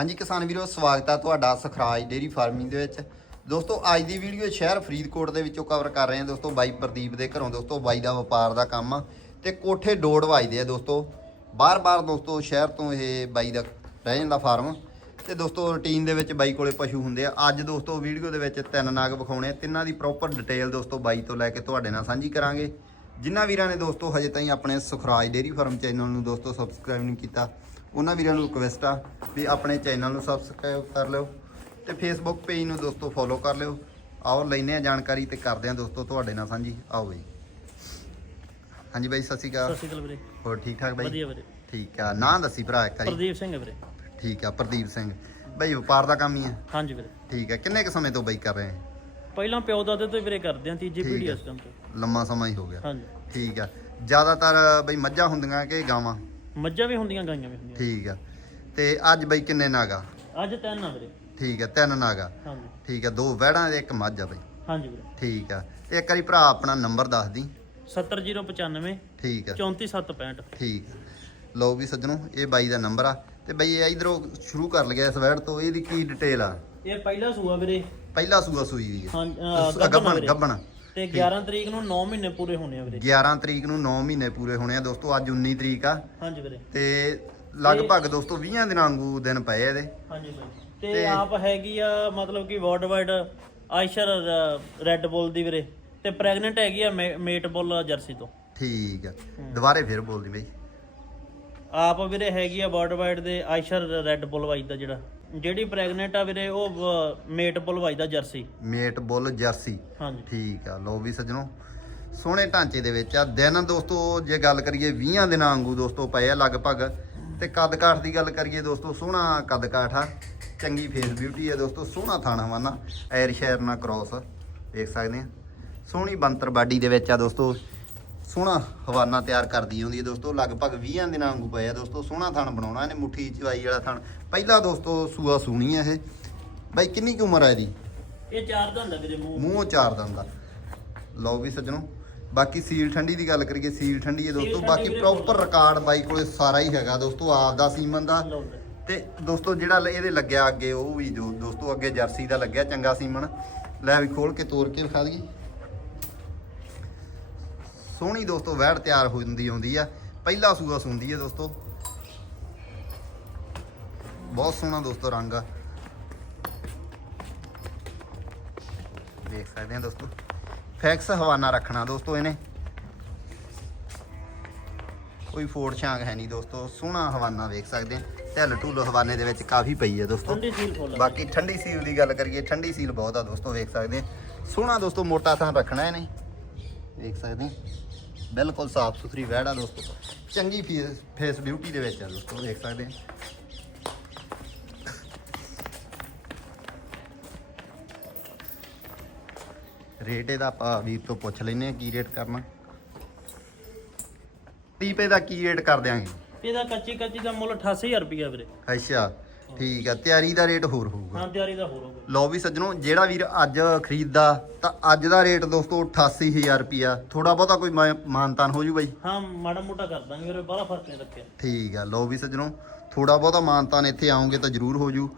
ਹਾਂਜੀ ਕਿਸਾਨ ਵੀਰੋ, ਸਵਾਗਤ ਆ ਤੁਹਾਡਾ ਸਖਰਾਜ ਡੇਰੀ ਫਾਰਮਿੰਗ ਦੇ ਵਿੱਚ। ਦੋਸਤੋ, ਅੱਜ ਦੀ ਵੀਡੀਓ ਸ਼ਹਿਰ ਫਰੀਦਕੋਟ ਦੇ ਵਿੱਚੋਂ ਕਵਰ ਕਰ ਰਹੇ ਹਾਂ ਦੋਸਤੋ, ਬਾਈ ਪ੍ਰਦੀਪ ਦੇ ਘਰੋਂ। ਦੋਸਤੋ, ਬਾਈ ਦਾ ਵਪਾਰ ਦਾ ਕੰਮ ਆ ਤੇ ਕੋਠੇ ਡੋੜ ਵਜਦੇ ਆ ਦੋਸਤੋ। ਬਾਰ-ਬਾਰ ਦੋਸਤੋ, ਸ਼ਹਿਰ ਤੋਂ ਇਹ ਬਾਈ ਦਾ ਰਹਿ ਜਾਂਦਾ ਫਾਰਮ ਤੇ ਦੋਸਤੋ ਰੂਟੀਨ ਦੇ ਵਿੱਚ ਬਾਈ ਕੋਲੇ ਪਸ਼ੂ ਹੁੰਦੇ ਆ। ਅੱਜ ਦੋਸਤੋ ਵੀਡੀਓ ਦੇ ਵਿੱਚ ਤਿੰਨ ਨਾਗ ਵਿਖਾਉਣੇ ਆ। ਤਿੰਨਾਂ ਦੀ ਪ੍ਰੋਪਰ ਡਿਟੇਲ ਦੋਸਤੋ ਬਾਈ ਤੋਂ ਲੈ ਕੇ ਤੁਹਾਡੇ ਨਾਲ ਸਾਂਝੀ ਕਰਾਂਗੇ। ਜਿਨ੍ਹਾਂ ਵੀਰਾਂ ਨੇ ਦੋਸਤੋ, ਹਜੇ ਤਾਈਂ ਆਪਣੇ ਸੁਖਰਾਜ ਡੇਰੀ ਫਾਰਮ ਚੈਨਲ ਨੂੰ ਦੋਸਤੋ ਸਬਸਕ੍ਰਾਈਬ ਨਹੀਂ ਕੀਤਾ ਉਹਨਾਂ ਵੀਰਾਂ ਨੂੰ ਰਿਕਵੈਸਟ ਆ ਵੀ ਆਪਣੇ ਚੈਨਲ ਨੂੰ ਸਬਸਕ੍ਰਾਈਬ ਕਰ ਲਿਓ ਤੇ ਫੇਸਬੁੱਕ ਪੇਜ ਨੂੰ ਦੋਸਤੋ ਫੋਲੋ ਕਰ ਲਿਓ। ਆਓ ਲੈਨੇ ਆ ਜਾਣਕਾਰੀ ਤੇ ਕਰਦੇ ਆ ਦੋਸਤੋ ਤੁਹਾਡੇ ਨਾਲ ਸਾਂਝੀ। ਆਓ ਬਈ। ਹਾਂਜੀ ਬਾਈ ਸਤਿ ਸ਼੍ਰੀ ਸਤਿ ਅਕਾਲ ਸ਼੍ਰੀ ਅਕਾਲ ਵੀਰੇ। ਹੋਰ ਠੀਕ ਠਾਕ ਬਾਈ? ਵਧੀਆ ਵੀਰੇ। ਠੀਕ ਆ। ਨਾਂ ਦੱਸੀ ਭਰਾ ਇੱਕ ਵਾਰੀ। ਪ੍ਰਦੀਪ ਸਿੰਘ ਵੀਰੇ। ਠੀਕ ਆ ਪ੍ਰਦੀਪ ਸਿੰਘ। ਬਾਈ ਵਪਾਰ ਦਾ ਕੰਮ ਹੀ ਆ। ਹਾਂਜੀ ਵੀਰੇ। ਠੀਕ ਆ ਕਿੰਨੇ ਕੁ ਸਮੇਂ ਤੋਂ ਬਾਈ ਕਰ ਰਹੇ ਆ ਪਹਿਲਾਂ ਪਿਓ ਦਾਦੇ ਤੋਂ ਵੀਰੇ ਕਰਦੇ ਆ ਤੀਜੀ ਪੀੜ੍ਹੀ। ਇਸ ਟਾਈਮ ਤੋਂ। ਲੰਮਾ ਸਮਾਂ ਹੀ ਹੋ ਗਿਆ। ਹਾਂਜੀ। ਠੀਕ ਆ। ਜ਼ਿਆਦਾਤਰ ਬਈ ਮੱਝਾਂ ਹੁੰਦੀਆਂ ਕਿ ਗਾਵਾਂ? ਮੱਝਾਂ ਵੀ ਹੁੰਦੀਆਂ ਗਾਈਆਂ ਵੀ ਹੁੰਦੀਆਂ। ਠੀਕ ਆ। ਤੇ ਅੱਜ ਬਈ ਕਿੰਨੇ ਨਾਗਾ? ਅੱਜ ਤਿੰਨ ਆ ਵੀਰੇ। ਠੀਕ ਆ ਤਿੰਨ ਨਾਗਾ। ਹਾਂਜੀ। ਠੀਕ ਆ ਦੋ ਵਹਿੜਾਂ ਤੇ ਇੱਕ ਮੱਝ ਆ ਬਈ। ਹਾਂਜੀ ਵੀਰੇ। ਠੀਕ ਆ। ਇੱਕ ਵਾਰੀ ਭਰਾ ਆਪਣਾ ਨੰਬਰ ਦੱਸ ਦੀ। 70095 ਠੀਕ ਆ। 34765 ਠੀਕ ਆ। ਲਓ ਵੀ ਸੱਜਣੋ ਇਹ ਬਾਈ ਦਾ ਨੰਬਰ ਆ। ਤੇ ਬਈ ਇਹ ਇਧਰੋਂ ਸ਼ੁਰੂ ਕਰ ਲਗਿਆ ਇਸ ਵਹਿੜ ਤੋਂ ਇਹਦੀ ਕੀ ਡਿਟੇਲ ਆ? ਇਹ ਪਹਿਲਾ ਸੂਆ ਵੀਰੇ। ਪਹਿਲਾ ਸੂਆ ਸੂਈ ਵੀ ਆ। ਹਾਂ ਗੱਬਣ। ਗੱਬਣ ਤੇ 11 ਤਰੀਕ ਨੂੰ 9 ਮਹੀਨੇ ਪੂਰੇ ਹੋਣੇ ਆ ਵੀਰੇ। 11 ਤਰੀਕ ਨੂੰ 9 ਮਹੀਨੇ ਪੂਰੇ ਹੋਣੇ ਆ ਦੋਸਤੋ ਅੱਜ 19 ਤਰੀਕ ਆ। ਹਾਂਜੀ ਵੀਰੇ। ਤੇ ਲਗਭਗ ਦੋਸਤੋ 20 ਦਿਨਾਂ ਵਾਂਗੂ ਦਿਨ ਪਏ ਇਹਦੇ। ਹਾਂਜੀ ਬਾਈ। ਤੇ ਤੇ- ਆਪ ਹੈਗੀ ਆ ਮਤਲਬ ਕਿ world wide Eicher Red Bull ਦੀ ਵੀਰੇ। ਤੇ ਪ੍ਰੈਗਨੈਂਟ ਹੈਗੀ ਆ ਮੇਟ ਬੁੱਲ ਜਰਸੀ ਤੋਂ। ਠੀਕ ਆ। ਦੁਬਾਰੇ ਫੇਰ ਬੋਲਦੀ ਬਈ। ਆਪ ਵੀਰੇ ਹੈਗੀ ਆ ਵਰਲਡ ਵਾਈਡ ਦੇ ਆਇਸ਼ਰ ਰੈੱਡ ਬੁੱਲ ਵਾਈਜ ਦਾ ਜਿਹੜਾ। ਜਿਹੜੀ ਪ੍ਰੈਗਨੈਂਟ ਆ ਵੀਰੇ ਉਹ ਮੇਟ ਬੁੱਲ ਵਾਈਜ ਦਾ ਜਰਸੀ। Mate bull jersey. ਹਾਂਜੀ। ਠੀਕ ਆ ਲੋ ਵੀ ਸੱਜਣੋ ਸੋਹਣੇ ਢਾਂਚੇ ਦੇ ਵਿੱਚ ਆ। ਦਿਨ ਦੋਸਤੋ ਜੇ ਗੱਲ ਕਰੀਏ 20 ਦਿਨਾਂ ਵਾਂਗੂ ਦੋਸਤੋ ਪਏ ਆ ਲਗਭਗ ਤੇ ਕੱਦ ਕਾਠ ਦੀ ਗੱਲ ਕਰੀਏ ਦੋਸਤੋ ਸੋਹਣਾ ਕੱਦ ਕਾਠ ਆ। ਚੰਗੀ ਫੇਸ ਬਿਊਟੀ ਆ ਦੋਸਤੋ ਸੋਹਣਾ ਥਾਣਾ ਵਾਨਾ ਐਰ ਸ਼ਹਿਰ ਨਾਲ ਕ੍ਰਾਸ ਦੇਖ ਸਕਦੇ ਆ। ਸੋਹਣੀ ਬੰਤਰ ਬਾਡੀ ਦੇ ਵਿੱਚ ਆ ਦੋਸਤੋ। ਸੋਹਣਾ ਹਵਾਨਾ ਤਿਆਰ ਕਰਦੀ ਹੁੰਦੀ ਹੈ ਦੋਸਤੋ ਲਗਭਗ 20 ਦਿਨਾਂ ਵਾਂਗੂ ਪਏ ਆ ਦੋਸਤੋ ਸੋਹਣਾ ਥਣ ਬਣਾਉਣਾ ਇਹਨੇ ਮੁੱਠੀ ਚਵਾਈ ਵਾਲਾ ਥਣ। ਪਹਿਲਾ ਦੋਸਤੋ ਸੂਆ ਸੂਣੀ ਆ ਇਹ। ਬਾਈ ਕਿੰਨੀ ਕੁ ਉਮਰ ਆ ਇਹਦੀ? ਇਹ ਚਾਰ ਦਾ ਹੁੰਦਾ ਵੀਰੇ ਮੂੰਹ। ਮੂੰਹ ਚਾਰ ਦੰਦ ਦਾ ਲਓ ਵੀ ਸੱਜਣੋ ਬਾਕੀ ਸੀਲ ਠੰਡੀ ਦੀ ਗੱਲ ਕਰੀਏ ਸੀਲ ਠੰਡੀ ਹੈ ਦੋਸਤੋ ਬਾਕੀ ਪ੍ਰੋਪਰ ਰਿਕਾਰਡ ਬਾਈ ਕੋਲੇ ਸਾਰਾ ਹੀ ਹੈਗਾ ਦੋਸਤੋ ਆਪ ਦਾ ਸੀਮਨ ਦਾ। ਤੇ ਦੋਸਤੋ ਜਿਹੜਾ ਇਹਦੇ ਲੱਗਿਆ ਅੱਗੇ ਉਹ ਵੀ ਜੋ ਦੋਸਤੋ ਅੱਗੇ ਜਰਸੀ ਦਾ ਲੱਗਿਆ ਚੰਗਾ ਸੀਮਨ। ਲੈ ਵੀ ਖੋਲ ਕੇ ਤੋੜ ਕੇ ਵਿਖਾ ਦਈਏ। ਸੋਹਣੀ ਦੋਸਤੋ ਵਹਿੜ ਤਿਆਰ ਹੋ ਜਾਂਦੀ ਆਉਂਦੀ ਆ। ਪਹਿਲਾ ਸੂਆ ਸੁੰਦੀ ਹੈ ਦੋਸਤੋ। ਬਹੁਤ ਸੋਹਣਾ ਦੋਸਤੋ ਰੰਗ ਆ। ਦੇਖ ਸਕਦੇ ਆ ਦੋਸਤੋ। ਫੈਕਸ ਹਵਾਨਾ ਰੱਖਣਾ ਦੋਸਤੋ ਇਹਨੇ। ਕੋਈ ਫੋੜ ਛਾਂਗ ਹੈ ਨਹੀਂ ਦੋਸਤੋ। ਸੋਹਣਾ ਹਵਾਨਾ ਵੇਖ ਸਕਦੇ ਆ। ਢਿੱਲ ਢੁੱਲ ਹਵਾਨੇ ਦੇ ਵਿੱਚ ਕਾਫੀ ਪਈ ਹੈ ਦੋਸਤੋ। ਬਾਕੀ ਠੰਡੀ ਸੀਲ ਦੀ ਗੱਲ ਕਰੀਏ ਠੰਡੀ ਸੀਲ ਬਹੁਤ ਆ ਦੋਸਤੋ ਵੇਖ ਸਕਦੇ ਆ। ਸੋਹਣਾ ਦੋਸਤੋ ਮੋਟਾ ਥਾਂ ਰੱਖਣਾ ਇਹਨੇ। ਵੇਖ ਸਕਦੇ ਆ। ਬਿਲਕੁਲ ਸਾਫ਼ ਸੁਥਰੀ ਵਹਿੜ ਆ ਦੋਸਤੋ। ਚੰਗੀ ਫੇਸ ਫੇਸ ਬਿਊਟੀ ਦੇ ਵਿੱਚ ਆ ਦੋਸਤੋ ਵੇਖ ਸਕਦੇ ਆ। ਰੇਟ ਇਹਦਾ ਆਪਾਂ ਵੀਰ ਤੋਂ ਪੁੱਛ ਲੈਨੇ ਆ ਕੀ ਰੇਟ ਕਰਨਾ। ਟੀਪੇ ਦਾ ਕੀ ਰੇਟ ਕਰ ਦਿਆਂਗੇ? ਇਹਦਾ ਕੱਚੀ ਕੱਚੀ ਦਾ ਮੁੱਲ 88000 ਰੁਪਿਆ ਵੀਰੇ। ਅੱਛਾ। ਠੀਕ ਆ ਤਿਆਰੀ ਦਾ ਰੇਟ ਹੋਰ ਹੋਊਗਾ। ਹਾਂ ਤਿਆਰੀ ਦਾ ਹੋਰ ਹੋਊਗਾ। ਲਓ ਵੀ ਸੱਜਣੋ ਜਿਹੜਾ ਵੀਰ ਅੱਜ ਖਰੀਦਦਾ ਤਾਂ ਅੱਜ ਦਾ ਰੇਟ ਦੋਸਤੋ 88000 ਰੁਪਿਆ ਥੋੜਾ ਬਹੁਤਾ ਕੋਈ ਮਾਨਤਾਨ ਹੋ ਜੂ ਬਾਈ? ਹਾਂ ਮਾੜਾ ਮੋਟਾ ਕਰ ਦਾਂਗੇ ਵੀਰੇ ਬੜਾ ਫ਼ਰਕ ਨਹੀਂ ਰੱਖਿਆ। ਠੀਕ ਆ ਲਓ ਵੀ ਸੱਜਣੋ ਥੋੜਾ ਬਹੁਤਾ ਮਾਨਤਾਨ ਇੱਥੇ ਆਉਂਗੇ ਤਾਂ ਜ਼ਰੂਰ ਹੋ ਜੂ।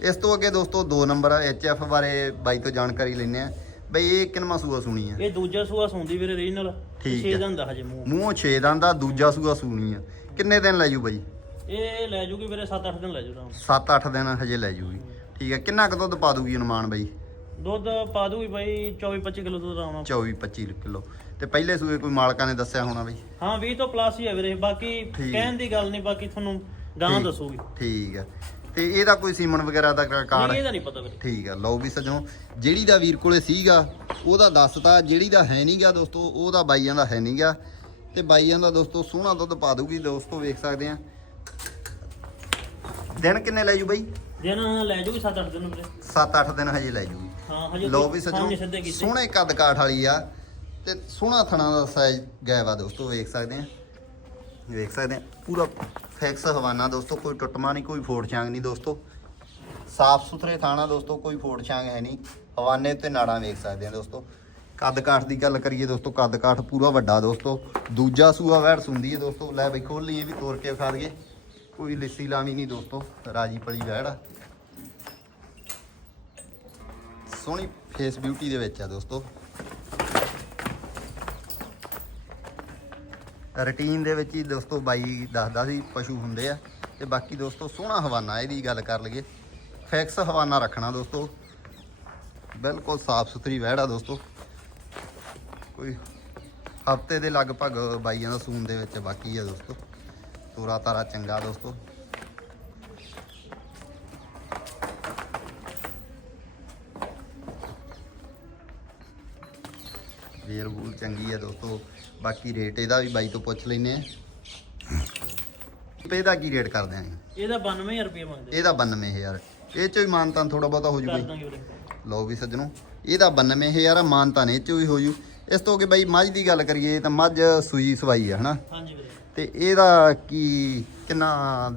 ਇਸ ਤੋਂ ਅੱਗੇ ਦੋਸਤੋ ਦੋ ਨੰਬਰ ਐਫ ਬਾਰੇ ਬਾਈ ਤੋਂ ਜਾਣਕਾਰੀ ਲੈਣੇ ਆ। ਬਈ ਇਹ ਕਿੰਨਵਾਂ ਸੂਆ ਸੁਣੀ ਆ? ਇਹ ਦੂਜਾ ਸੂਆ ਸੌਂਦੀ ਵੀਰੇ ਰੀਜਨਲ। ਠੀਕ 6 ਹੈ। ਦਿਨ ਦਾ ਹਜੇ ਮੂੰਹ। ਮੂੰਹ 6 ਦੰਦ ਦਾ ਦੂਜਾ ਸੂਆ ਸੁਣੀ ਆ। ਕਿੰਨੇ ਦਿਨ ਲੈ ਜੂ ਬਾਈ? ਇਹ ਲੈ ਜੂਗੀ ਵੀਰੇ 7-8 ਦਿਨ ਲੈ ਜੂਗਾ 7-8 ਦਿਨ ਹਜੇ ਲੈ ਜੂਗੀ। ਠੀਕ ਆ ਕਿੰਨਾ ਕੁ ਦੁੱਧ ਪਾ ਦੂਗੀ ਅਨੁਮਾਨ ਬਾਈ? ਦੁੱਧ ਪਾ ਦੂਗੀ ਬਾਈ 24-25 ਕਿਲੋ ਦੁੱਧ ਆਉਣਾ 24-25 ਕਿਲੋ। ਤੇ ਪਹਿਲੇ ਸੂਏ ਕੋਈ ਮਾਲਕਾਂ ਨੇ ਦੱਸਿਆ ਹੋਣਾ ਬਈ? ਹਾਂ 20 ਤੋਂ ਪਲੱਸ ਹੀ ਹੈ ਵੀਰੇ। ਬਾਕੀ। ਕਹਿਣ ਦੀ ਗੱਲ ਨਹੀਂ ਬਾਕੀ ਤੁਹਾਨੂੰ ਗਾਂ। ਦੱਸੂਗੀ। ਠੀਕ ਆ ਤੇ ਇਹਦਾ ਕੋਈ ਸੀਮਨ ਵਗੈਰਾ ਦਾ ਕਾਰਡ ਨਹੀਂ ਇਹਦਾ ਨਹੀਂ ਪਤਾ ਵੀਰੇ। ਠੀਕ ਆ ਲਓ ਵੀ ਸੱਜਣੋ ਜਿਹੜੀ ਦਾ ਵੀਰ ਕੋਲੇ ਸੀਗਾ ਉਹਦਾ ਦੱਸਤਾ ਜਿਹੜੀ ਦਾ ਹੈ ਨਹੀਂਗਾ ਦੋਸਤੋ ਉਹਦਾ ਬਾਈਆਂ ਦਾ ਹੈ ਨਹੀਂਗਾ ਤੇ ਬਾਈਆਂ ਦਾ ਦੋਸਤੋ ਸੋਹਣਾ ਦੁੱਧ ਪਾ ਦੂਗੀ ਦੋਸਤੋ ਵੇਖ ਸਕਦੇ ਆ। ਦਿਨ ਕਿੰਨੇ ਲੈ ਜੂ ਬਾਈ? ਦਿਨ ਲੈ ਜੂਗੀ 7-8 ਦਿਨ ਵੀਰੇ 7-8 ਦਿਨ ਹਜੇ ਲੈ ਜੂਗੀ। ਹਾਂ ਹਜੇ ਕੋਈ ਵੀ ਸੱਜਣੋ ਸੋਹਣੇ ਕੱਦ ਕਾਠ ਵਾਲੀ ਆ ਤੇ ਸੋਹਣਾ ਥਣਾ ਦਾ ਸਾਈਜ਼ ਗਾਇਬ ਆ ਦੋਸਤੋ ਵੇਖ ਸਕਦੇ ਆ। ਵੇਖ ਸਕਦੇ ਆ ਪੂਰਾ ਫੈਕਸ ਹਵਾਨਾ ਦੋਸਤੋ ਕੋਈ ਟੁੱਟਮਾ ਨਹੀਂ ਕੋਈ ਫੋੜ ਛਾਂਗ ਨਹੀਂ ਦੋਸਤੋ। ਸਾਫ਼ ਸੁਥਰੇ ਥਾਣਾ ਦੋਸਤੋ ਕੋਈ ਫੋੜ ਛਾਂਗ ਹੈ ਨਹੀਂ। ਹਵਾਨੇ ਤੇ ਨਾੜਾਂ ਵੇਖ ਸਕਦੇ ਆ ਦੋਸਤੋ। ਕੱਦ ਕਾਠ ਦੀ ਗੱਲ ਕਰੀਏ ਦੋਸਤੋ ਕੱਦ ਕਾਠ ਪੂਰਾ ਵੱਡਾ ਦੋਸਤੋ। ਦੂਜਾ ਸੂਆ ਵੈੜ ਸੁੰਦੀ ਹੈ ਦੋਸਤੋ। ਲੈ ਬਈ ਖੋਲ ਲਈਏ ਵੀ ਤੋੜ ਕੇ ਵਿਖਾ ਦਈਏ। ਕੋਈ ਲਿੱਸੀ ਲਾਵੀ ਨਹੀਂ ਦੋਸਤੋ, ਰਾਜੀ ਪਲੀ ਵੈੜ ਆ। ਸੋਹਣੀ ਫੇਸ ਬਿਊਟੀ ਦੇ ਵਿੱਚ ਆ ਦੋਸਤੋ। ਰੁਟੀਨ ਦੇ ਵਿੱਚ ਹੀ ਦੋਸਤੋ ਬਾਈ ਦੱਸਦਾ ਸੀ, ਪਸ਼ੂ ਹੁੰਦੇ ਆ। ਤੇ ਬਾਕੀ ਦੋਸਤੋ ਸੋਹਣਾ ਹਵਾਨਾ ਇਹਦੀ ਗੱਲ ਕਰ ਲਈਏ। ਫਿਕਸ ਹਵਾਨਾ ਰੱਖਣਾ ਦੋਸਤੋ। ਬਿਲਕੁਲ ਸਾਫ਼ ਸੁਥਰੀ ਵਹਿੜ ਆ ਦੋਸਤੋ। ਕੋਈ ਹਫ਼ਤੇ ਦੇ ਲਗਭਗ ਬਾਈਆਂ ਦਾ ਸੂਨ ਦੇ ਵਿੱਚ ਬਾਕੀ ਆ ਦੋਸਤੋ। ਤੋਰਾ ਤਾਰਾ ਚੰਗਾ ਦੋਸਤੋ। ਵੇਰ ਵੂਲ ਚੰਗੀ ਆ ਦੋਸਤੋ। ਬਾਕੀ ਰੇਟ ਇਹਦਾ ਵੀ ਬਾਈ ਤੋਂ ਪੁੱਛ ਲੈਨੇ ਆ ਇਹਦਾ ਕੀ ਰੇਟ ਕਰਦੇ ਆਂ? ਇਹਦਾ 92000 ਰੁਪਏ ਮੰਗਦੇ ਇਹਦਾ 92000 ਇਹ ਚੋਂ ਹੀ ਮਾਨਤਾਨ ਥੋੜਾ ਬਹੁਤਾ ਹੋ ਜੂ ਬਈ। ਲਓ ਵੀ ਸੱਜਣੋ ਇਹਦਾ 92000 ਆ ਮਾਨਤਾਨ ਇਹ ਚੋਂ ਹੀ ਹੋ ਜੂ। ਇਸ ਤੋਂ ਅੱਗੇ ਬਾਈ ਮੱਝ ਦੀ ਗੱਲ ਕਰੀਏ ਤਾਂ ਮੱਝ ਸੂਈ ਸਵਾਈ ਆ ਹਨਾ? ਹਾਂਜੀ ਵੀਰੇ। ਤੇ ਇਹਦਾ ਕੀ ਕਿੰਨਾ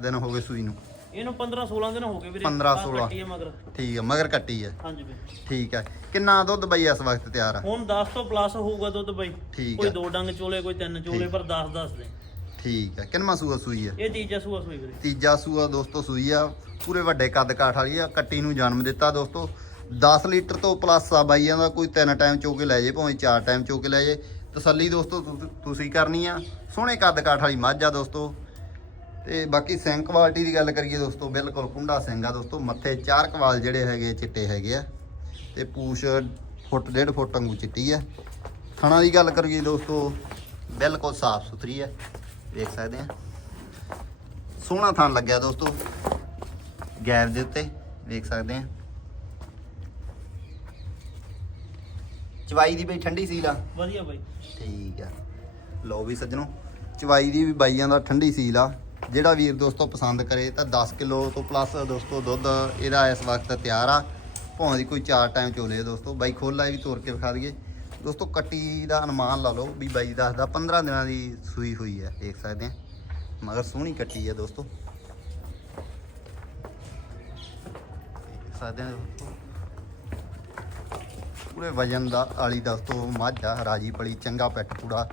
ਦਿਨ ਹੋ ਗਏ ਸੂਈ ਨੂੰ? ਇਹਨੂੰ 15 16 ਦਿਨ ਹੋ ਗਏ ਵੀਰੇ। 15 ਆਹ 16 ਕੱਟੀ ਹੈ ਮਗਰ। ਠੀਕ ਕੱਟੀ ਆ। ਹਾਂਜੀ ਵੀਰੇ। ਠੀਕ ਆ। ਕਿੰਨਾ ਦੁੱਧ ਬਾਈ ਇਸ ਵਕਤ ਤਿਆਰ ਆ? ਹੁਣ 10 ਤੋਂ ਪਲੱਸ ਹੋਊਗਾ ਦੁੱਧ ਬਾਈ। ਠੀਕ ਕੋਈ। ਦੋ ਡੰਗ ਚੋਲੇ ਕੋਈ ਤਿੰਨ ਚੋਲੇ ਠੀਕ। ਪਰ 10 ਦੱਸ ਦੇ। ਠੀਕ ਆ। ਕਿੰਨਾ ਸੂਆ ਸੂਈ ਆ? ਇਹ ਤੀਜਾ ਸੂਆ ਸੂਈ ਵੀਰੇ। ਤੀਜਾ ਸੂਆ ਦੋਸਤੋ ਸੂਈ ਆ। ਪੂਰੇ ਵੱਡੇ ਕੱਦ ਕਾਠ ਵਾਲੀ ਆ। ਕੱਟੀ ਨੂੰ ਜਨਮ ਦਿੱਤਾ ਦੋਸਤੋ। 10 ਲੀਟਰ ਤੋਂ ਪਲੱਸ ਆ ਬਾਈਆਂ ਦਾ ਕੋਈ ਤਿੰਨ ਟਾਈਮ ਚੋ ਕੇ ਲੈ ਜੇ ਭਾਵੇਂ ਚਾਰ ਟਾਈਮ ਚੋ ਕੇ ਲੈ ਜੇ। ਤਸੱਲੀ ਦੋਸਤੋ, ਤੁ- ਤੁਸੀਂ ਕਰਨੀ ਆ। ਸੋਹਣੇ ਕੱਦ ਕਾਠ ਵਾਲੀ ਮੱਝ ਆ ਦੋਸਤੋ। ਤੇ ਬਾਕੀ ਸਿੰਘ ਕੁਆਲਿਟੀ ਦੀ ਗੱਲ ਕਰੀਏ ਦੋਸਤੋ, ਬਿਲਕੁਲ ਕੁੰਡਾ ਸਿੰਘ ਆ ਦੋਸਤੋ। ਮੱਥੇ ਚਾਰ ਕਵਾਲ ਜਿਹੜੇ ਹੈਗੇ ਚਿੱਟੇ ਹੈਗੇ ਆ। ਤੇ ਪੂਛ ਫੁੱਟ, ਡੇਢ ਫੁੱਟ ਵਾਂਗੂ ਚਿੱਟੀ ਆ। ਥਣਾ ਦੀ ਗੱਲ ਕਰੀਏ ਦੋਸਤੋ, ਬਿਲਕੁਲ ਸਾਫ਼ ਸੁਥਰੀ ਆ। ਵੇਖ ਸਕਦੇ ਆ। ਸੋਹਣਾ ਥਣ ਲੱਗਿਆ ਦੋਸਤੋ। ਗੈਪ ਦੇ ਉੱਤੇ ਵੇਖ ਸਕਦੇ ਆ। ਚਵਾਈ ਦੀ ਬਈ ਠੰਡੀ ਸੀਲ ਆ। ਵਧੀਆ ਬਾਈ। ਠੀਕ ਆ। ਲਓ ਵੀ ਸੱਜਣੋ ਚਵਾਈ ਦੀ ਵੀ ਬਾਈਆਂ ਦਾ ਠੰਡੀ ਸੀਲ ਆ। ਜਿਹੜਾ ਵੀਰ ਦੋਸਤੋ ਪਸੰਦ ਕਰੇ ਤਾਂ 10 ਕਿਲੋ ਤੋਂ ਪਲੱਸ ਦੋਸਤੋ ਦੁੱਧ ਇਹਦਾ ਇਸ ਵਕਤ ਤਿਆਰ ਆ। ਭਾਵੇਂ ਦੀ ਕੋਈ ਚਾਰ ਟਾਈਮ ਚੋਲੇ ਦੋਸਤੋ ਬਾਈ ਖੋਲਾ ਵੀ ਤੋੜ ਕੇ ਵਿਖਾ ਦਈਏ। ਦੋਸਤੋ ਕੱਟੀ ਦਾ ਅਨੁਮਾਨ ਲਾ ਲਓ ਵੀ ਬਾਈ ਦੱਸਦਾ 15 ਦਿਨਾਂ ਦੀ ਸੂਈ ਹੋਈ ਆ ਦੇਖ ਸਕਦੇ ਆ। ਮਗਰ ਸੋਹਣੀ ਕੱਟੀ ਆ ਦੋਸਤੋ। ਦੇਖ ਸਕਦੇ ਆ ਦੋਸਤੋ। ਪੂਰੇ ਵਜਨ ਦਾ ਵਾਲੀ ਦਸਤੋ ਮੱਝ ਆ, ਰਾਜੀ ਪਲੀ, ਚੰਗਾ ਪੈਟ ਪੂੜਾ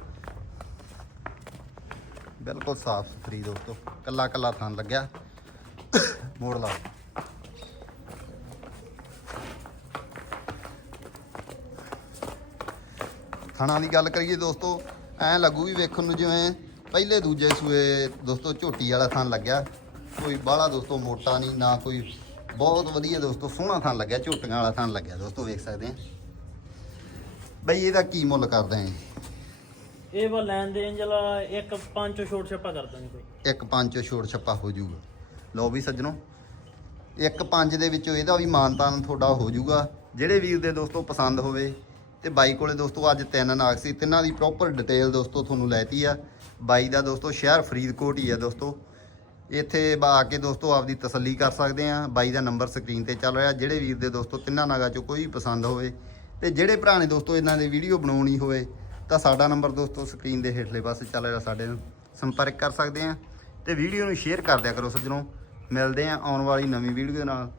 ਬਿਲਕੁਲ ਸਾਫ਼ ਸੁਥਰੀ ਦੋਸਤੋ, ਕੱਲਾ ਕੱਲਾ ਥਾਂ ਲੱਗਿਆ। ਮੋੜ ਲਾ। ਥਣਾ ਦੀ ਗੱਲ ਕਰੀਏ ਦੋਸਤੋ, ਐ ਲੱਗੂ ਵੀ ਵੇਖਣ ਨੂੰ ਜਿਵੇਂ ਪਹਿਲੇ ਦੂਜੇ ਸੂਏ ਦੋਸਤੋ ਝੋਟੀ ਵਾਲਾ ਥਾਂ ਲੱਗਿਆ। ਕੋਈ ਬਾਹਲਾ ਦੋਸਤੋ ਮੋਟਾ ਨਹੀਂ, ਨਾ ਕੋਈ ਬਹੁਤ ਵਧੀਆ ਦੋਸਤੋ ਸੋਹਣਾ ਥਾਂ ਲੱਗਿਆ, ਝੋਟੀਆਂ ਵਾਲਾ ਥਾਂ ਲੱਗਿਆ। ਦੋਸਤੋ ਵੇਖ ਸਕਦੇ ਆ। ਬਈ ਇਹਦਾ ਕੀ ਮੁੱਲ ਕਰਦੇ ਆਂ ਇਹ ਵਾ ਲੈਣ ਦੇ ਅੰਜਲ ਇੱਕ ਪੰਜ ਚੋਂ ਛੋਟ ਛੱਪਾ ਕਰ ਦਾਂਗੇ ਕੋਈ। ਇੱਕ ਪੰਜ ਚੋਂ ਛੋੜ ਛੱਪਾ ਹੋ ਜਾਊਗਾ। ਲਓ ਵੀ ਸੱਜਣੋ ਇੱਕ ਪੰਜ ਦੇ ਵਿੱਚੋਂ ਇਹਦਾ ਵੀ ਮਾਨਤਾਨ ਤੁਹਾਡਾ ਹੋ ਜਾਊਗਾ। ਜਿਹੜੇ ਵੀਰ ਦੇ ਦੋਸਤੋ ਪਸੰਦ ਹੋਵੇ ਤੇ ਬਾਈ ਕੋਲੇ ਦੋਸਤੋ ਅੱਜ ਤਿੰਨ ਨਾਗ ਸੀ ਤਿੰਨਾਂ ਦੀ ਪ੍ਰੋਪਰ ਡਿਟੇਲ ਦੋਸਤੋ ਤੁਹਾਨੂੰ ਲੈਤੀ ਆ। ਬਾਈ ਦਾ ਦੋਸਤੋ ਸ਼ਹਿਰ ਫਰੀਦਕੋਟ ਹੀ ਆ ਦੋਸਤੋ। ਇੱਥੇ ਆ ਕੇ ਦੋਸਤੋ ਆਪਦੀ ਤਸੱਲੀ ਕਰ ਸਕਦੇ ਆ। ਬਾਈ ਦਾ ਨੰਬਰ ਸਕਰੀਨ ਤੇ ਚੱਲ ਰਿਹਾ। ਜਿਹੜੇ ਵੀਰ ਦੇ ਦੋਸਤੋ ਤਿੰਨਾਂ ਨਾਗਾ ਚੋਂ ਕੋਈ ਪਸੰਦ ਹੋਵੇ ਤੇ ਜਿਹੜੇ ਭਰਾ ਨੇ ਦੋਸਤੋ, ਇਹਨਾਂ ਦੇ ਵੀਡੀਓ ਬਣਾਉਣੀ ਹੋਵੇ, ਤਾਂ ਸਾਡਾ ਨੰਬਰ ਦੋਸਤੋ ਸਕਰੀਨ ਦੇ ਹੇਠਲੇ ਪਾਸੇ ਚੱਲ ਰਿਹਾ, ਸਾਡੇ ਨਾਲ ਸੰਪਰਕ ਕਰ ਸਕਦੇ ਆ। ਤੇ ਵੀਡੀਓ ਨੂੰ ਸ਼ੇਅਰ ਕਰ ਦਿਆ ਕਰੋ ਸੱਜਣੋ। ਮਿਲਦੇ ਆ ਆਉਣ ਵਾਲੀ ਨਵੀਂ ਵੀਡੀਓ ਨਾਲ।